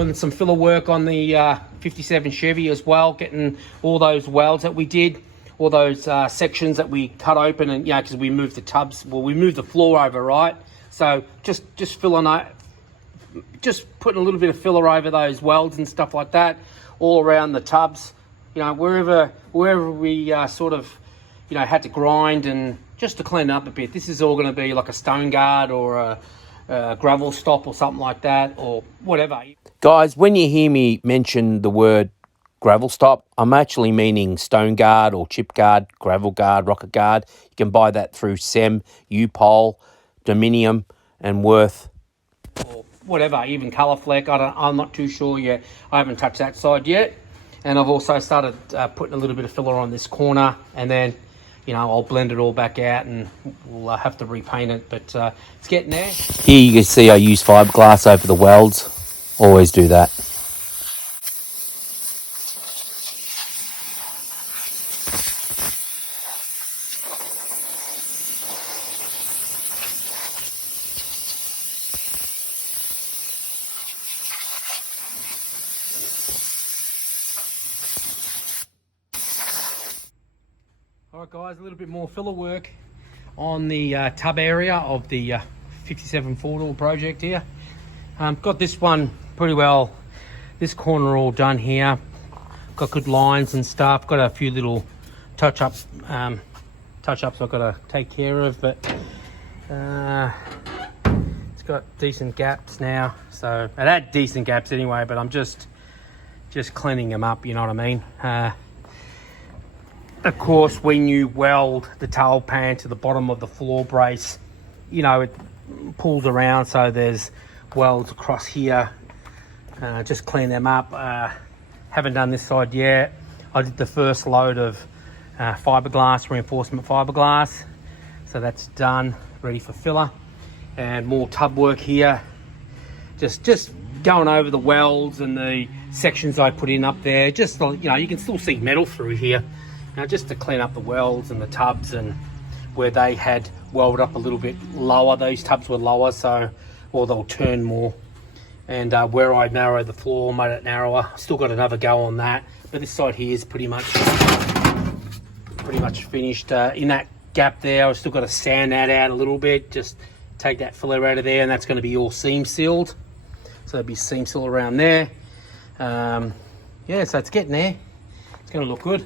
doing some filler work on the 57 Chevy as well, getting all those welds that we did, all those sections that we cut open, and because we moved the tubs, well, we moved the floor over, right? So just filling out, just putting a little bit of filler over those welds and stuff like that, all around the tubs, wherever we sort of, had to grind, and just to clean it up a bit. This is all going to be like a stone guard or a gravel stop or something like that, or whatever. Guys, when you hear me mention the word gravel stop, I'm actually meaning stone guard or chip guard, gravel guard, rocket guard. You can buy that through Sem, U-Pole, Dominium, and Worth. Or whatever, even Colour Fleck. I'm not too sure yet. I haven't touched that side yet. And I've also started putting a little bit of filler on this corner, and then I'll blend it all back out, and we'll have to repaint it, but it's getting there. Here you can see I use fiberglass over the welds. Always do that. Alright guys, a little bit more filler work on the tub area of the 57 four-door project here. Got this one pretty well, this corner all done here. Got good lines and stuff. Got a few little touch-ups I've got to take care of, but it's got decent gaps now. So it had decent gaps anyway, but I'm just cleaning them up, you know what I mean? Of course, when you weld the tail pan to the bottom of the floor brace, it pulls around, so there's welds across here. Just clean them up. Haven't done this side yet. I did the first load of fiberglass, reinforcement fiberglass, so that's done, ready for filler. And more tub work here. Just going over the welds and the sections I put in up there. Just you can still see metal through here. Just to clean up the welds and the tubs, and where they had welded up a little bit lower, those tubs were lower, or they'll turn more. And where I narrowed the floor, made it narrower. Still got another go on that, but this side here is pretty much finished. In that gap there, I've still got to sand that out a little bit, just take that filler out of there, and that's going to be all seam sealed. So there'll be seam seal around there. So it's getting there. It's going to look good.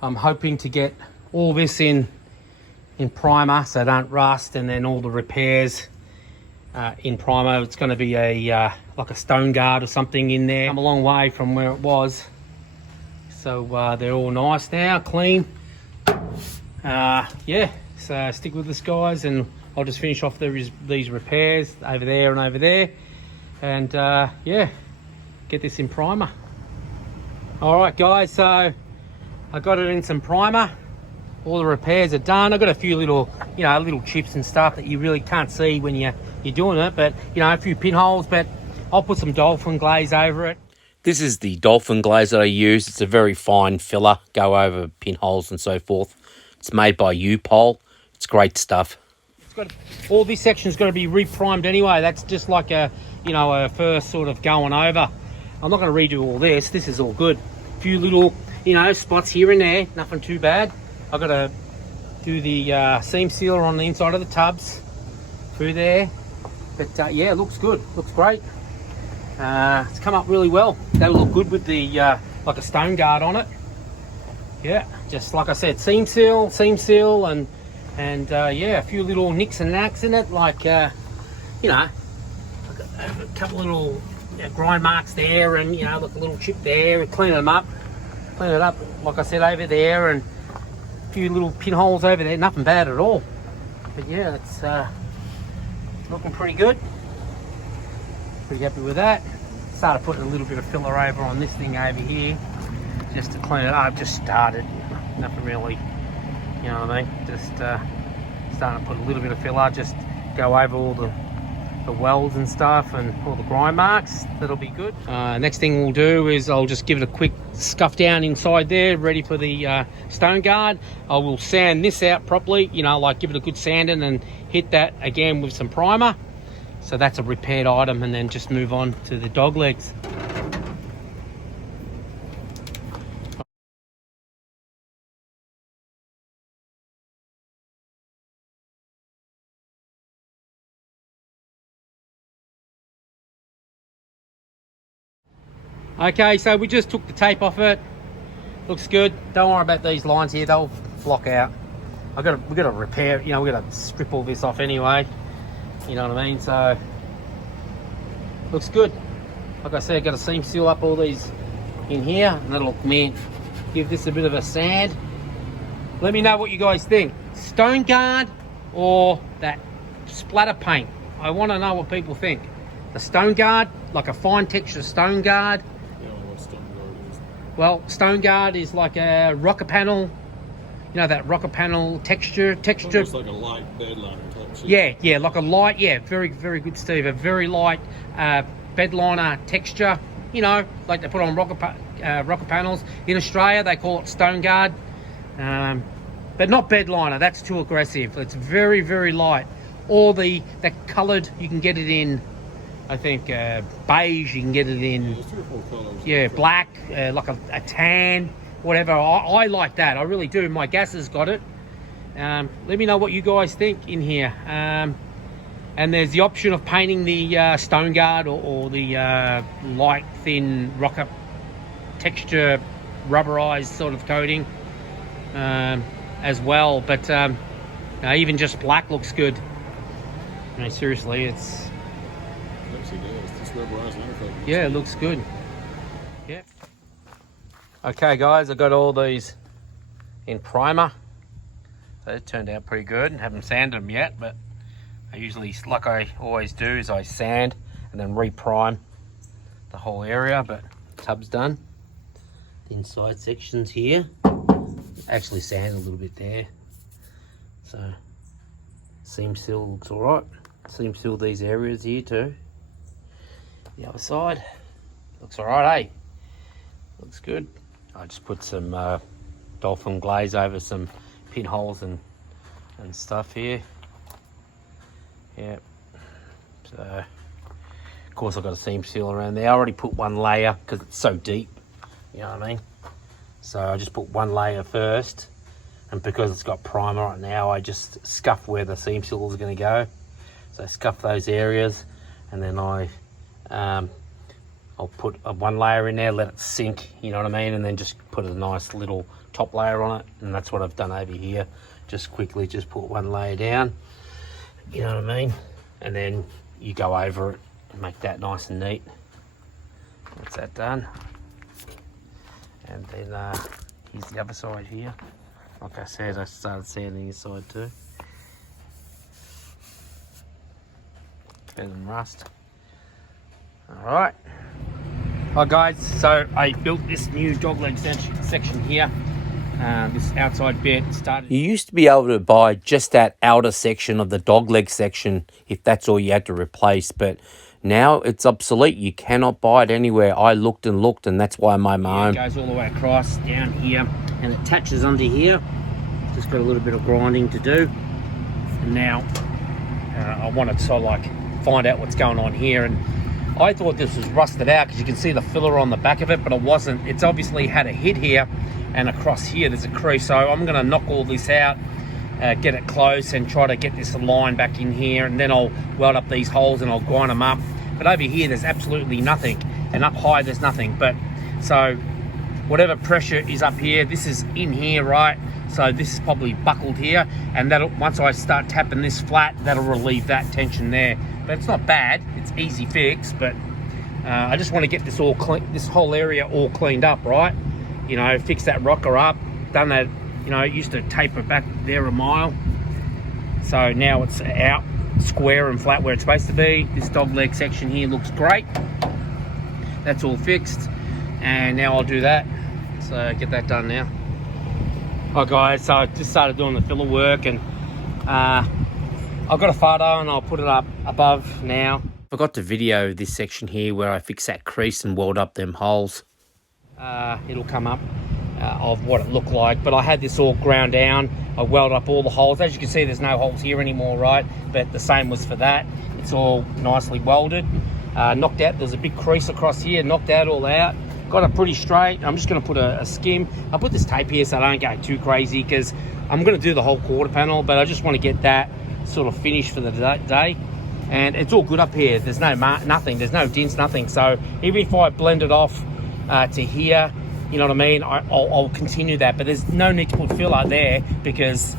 I'm hoping to get all this in primer so they don't rust, and then all the repairs in primer. It's going to be like a stone guard or something in there. I'm a long way from where it was, so they're all nice now, clean. So stick with us guys, and I'll just finish off these repairs over there and over there, and get this in primer. All right guys, so I got it in some primer. All the repairs are done. I've got a few little, little chips and stuff that you really can't see when you're doing it, but a few pinholes, but I'll put some dolphin glaze over it. This is the dolphin glaze that I use. It's a very fine filler, go over pinholes and so forth. It's made by U-Pole. It's great stuff. All this section's got to be re-primed anyway. That's just like a first sort of going over. I'm not going to redo all this. This is all good. A few little spots here and there, nothing too bad. I've got to do the seam sealer on the inside of the tubs through there, but it looks good, looks great. It's come up really well. That'll look good with the like a stone guard on it. Just like I said, seam seal, and a few little nicks and knacks in it, like a couple little grind marks there, and like a little chip there. Clean it up, like I said, over there, and a few little pinholes over there. Nothing bad at all, but it's looking pretty good. Pretty happy with that. Started putting a little bit of filler over on this thing over here just to clean it up. Just started, nothing really, you know what I mean, just starting to put a little bit of filler, just go over all the welds and stuff and all the grind marks. That'll be good. Next thing we'll do is I'll just give it a quick scuff down inside there, ready for the stone guard. I will sand this out properly, like give it a good sanding and hit that again with some primer. So that's a repaired item, and then just move on to the dog legs. Okay, so we just took the tape off it. Looks good. Don't worry about these lines here, they'll flock out. We got to repair, you know, we got to strip all this off anyway. You know what I mean? So looks good. Like I said, got to seam seal up all these in here, and that'll give this a bit of a sand. Let me know what you guys think. Stone guard or that splatter paint? I want to know what people think. The stone guard, like a fine texture stone guard. Well, stone guard is like a rocker panel, you know, that rocker panel texture. Almost like a light bed liner type shit. Yeah, like a light, very, very good, Steve. A very light bed liner texture, you know, like they put on rocker panels. In Australia, they call it stone guard, but not bed liner. That's too aggressive. It's very, very light. Or that coloured, you can get it in, I think, beige, you can get it in, black, like a tan, whatever. I like that, I really do. My gas has got it. Let me know what you guys think in here. And there's the option of painting the stone guard or the light, thin, rocker texture, rubberized sort of coating as well. But even just black looks good. Seriously, it's... Yeah, it looks good. Yeah. Okay, guys, I got all these in primer. So it turned out pretty good. Haven't sanded them yet, but I usually, like I always do, is I sand and then re-prime the whole area. But tub's done. The inside sections here, actually sand a little bit there. So seam seal looks all right. Seam seal these areas here too. The other side looks all right, eh? Looks good. I just put some dolphin glaze over some pinholes and stuff here. Yeah. So of course I've got a seam seal around there. I already put one layer because it's so deep. You know what I mean? So I just put one layer first, and because it's got primer on it now, I just scuff where the seam seal is going to go. So I scuff those areas, and then I'll put one layer in there, let it sink, you know what I mean, and then just put a nice little top layer on it. And that's what I've done over here. Just quickly just put one layer down, you know what I mean, and then you go over it and make that nice and neat. That's that done. And then here's the other side here. Like I said, I started sanding this side too. Better than rust. Alright. Hi guys, so I built this new dogleg section here. This outside bit started. You used to be able to buy just that outer section of the dogleg section if that's all you had to replace, but now it's obsolete. You cannot buy it anywhere. I looked and looked, and that's why I made my own. It goes all the way across down here and it attaches under here. Just got a little bit of grinding to do. And now I wanted to sort of like find out what's going on here, and I thought this was rusted out because you can see the filler on the back of it, but it wasn't. It's obviously had a hit here, and across here there's a crease. So I'm going to knock all this out, get it close, and try to get this line back in here, and then I'll weld up these holes and I'll grind them up. But over here there's absolutely nothing, and up high there's nothing. But so whatever pressure is up here, this is in here, right? So this is probably buckled here, and that'll, once I start tapping this flat, that'll relieve that tension there. But it's not bad, it's easy fix, but I just want to get this all clean, this whole area all cleaned up, right? You know, fix that rocker up, done that, you know, used to taper back there a mile. So now it's out square and flat where it's supposed to be. This dog leg section here looks great. That's all fixed, and now I'll do that. So get that done now. Hi guys, so I just started doing the filler work, and I've got a photo and I'll put it up above now. Forgot to video this section here where I fix that crease and weld up them holes. It'll come up. of what it looked like. But I had this all ground down. I welded up all the holes. As you can see, there's no holes here anymore, right? But the same was for that. It's all nicely welded. Knocked out, there's a big crease across here, knocked that all out. Got it pretty straight. I'm just going to put a skim. I put this tape here so I don't go too crazy, because I'm going to do the whole quarter panel, but I just want to get that sort of finished for the day. And it's all good up here. There's no nothing. There's no dents, nothing. So even if I blend it off to here, you know what I mean, I'll continue that. But there's no need to put filler there, because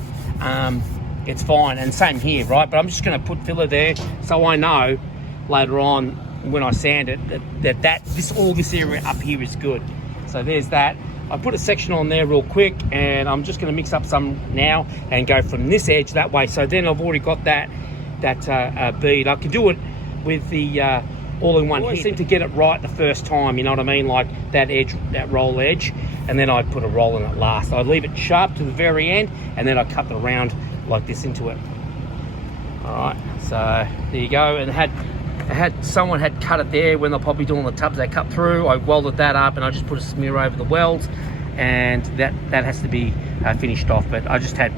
it's fine. And same here, right? But I'm just going to put filler there so I know later on when I sand it all this area up here is good. So there's that. I put a section on there real quick, and I'm just going to mix up some now and go from this edge that way. So then I've already got that bead. I can do it with the all-in-one hit. I seem to get it right the first time, you know what I mean, like that edge, that roll edge, and then I put a roll in it last. I leave it sharp to the very end, and then I cut the round like this into it. All right, so there you go. And someone had cut it there when they're probably doing the tubs. They cut through. I welded that up, and I just put a smear over the welds, and that has to be finished off. But I just had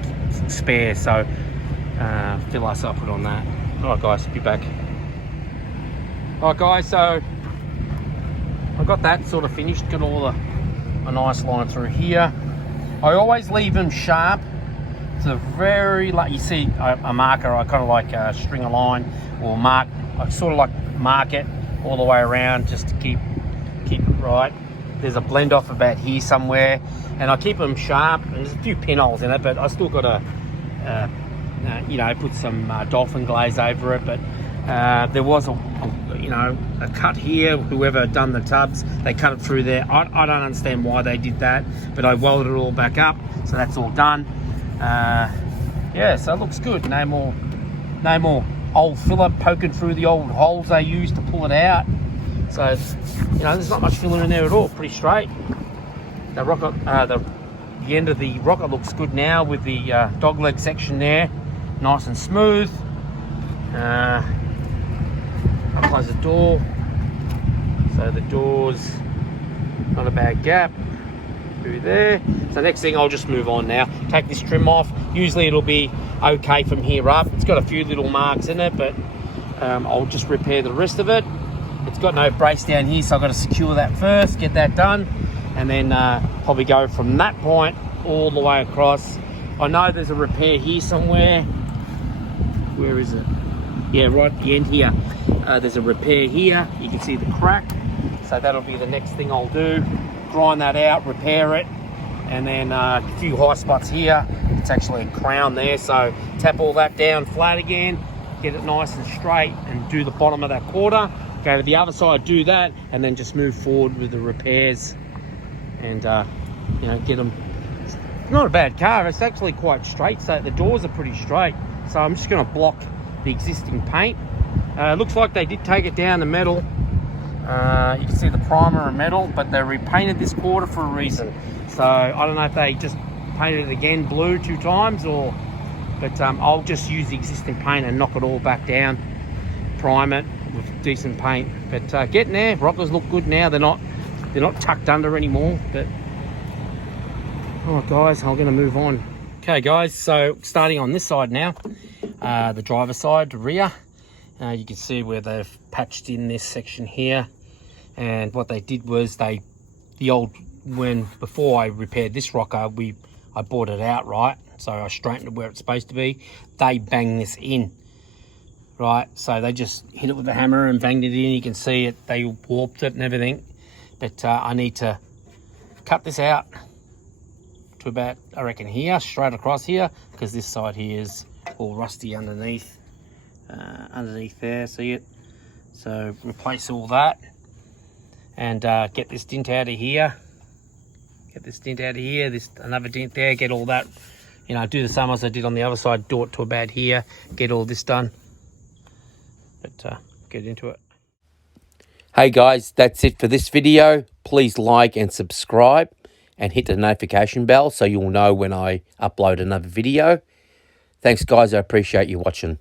spare, so filler, so I put on that. All right, guys, be back. All right, guys, so I got that sort of finished. Got all a nice line through here. I always leave them sharp. It's a very, like you see a marker. I kind of like string a line or mark. I sort of like mark it all the way around just to keep it right. There's a blend off about here somewhere, and I keep them sharp. And there's a few pinholes in it, but I still got to, put some dolphin glaze over it. But there was a cut here. Whoever done the tubs, they cut it through there. I don't understand why they did that, but I welded it all back up, so that's all done. Yeah, so it looks good. No more old filler poking through the old holes they used to pull it out. So there's not much filler in there at all. Pretty straight. The rocket, the end of the rocket looks good now with the dogleg section there, nice and smooth. I'll close the door, so the door's not a bad gap through there. So next thing, I'll just move on now. Take this trim off. Usually it'll be okay from here up. It's got a few little marks in it, but I'll just repair the rest of it. It's got no brace down here, so I've got to secure that first, get that done, and then probably go from that point all the way across. I know there's a repair here somewhere. Where is it? Yeah, right at the end here. There's a repair here. You can see the crack. So that'll be the next thing I'll do. Grind that out, repair it, and then a few high spots here. It's actually a crown there, so tap all that down flat again, get it nice and straight, and do the bottom of that quarter. Go to the other side, do that, and then just move forward with the repairs, and get them. It's not a bad car. It's actually quite straight, so the doors are pretty straight. So I'm just going to block the existing paint. Looks like they did take it down to metal. You can see the primer and metal, but they repainted this quarter for a reason. So I don't know if they just painted it again blue 2 times, but I'll just use the existing paint and knock it all back down, prime it with decent paint. But getting there. Rockers look good now. They're not tucked under anymore. But all right, guys, I'm going to move on. Okay, guys, so starting on this side now, the driver's side, the rear. You can see where they've patched in this section here, and what they did was before I repaired this rocker, I bought it out, right? So I straightened it where it's supposed to be. They banged this in, right? So they just hit it with a hammer and banged it in. You can see it, they warped it and everything. But I need to cut this out to about, I reckon, here, straight across here, because this side here is all rusty underneath there, see it? So replace all that, and get this dent out of here, this another dent there, get all that, do the same as I did on the other side, do it to about here, get all this done. But get into it. Hey guys, that's it for this video. Please like and subscribe and hit the notification bell so you'll know when I upload another video. Thanks guys, I appreciate you watching.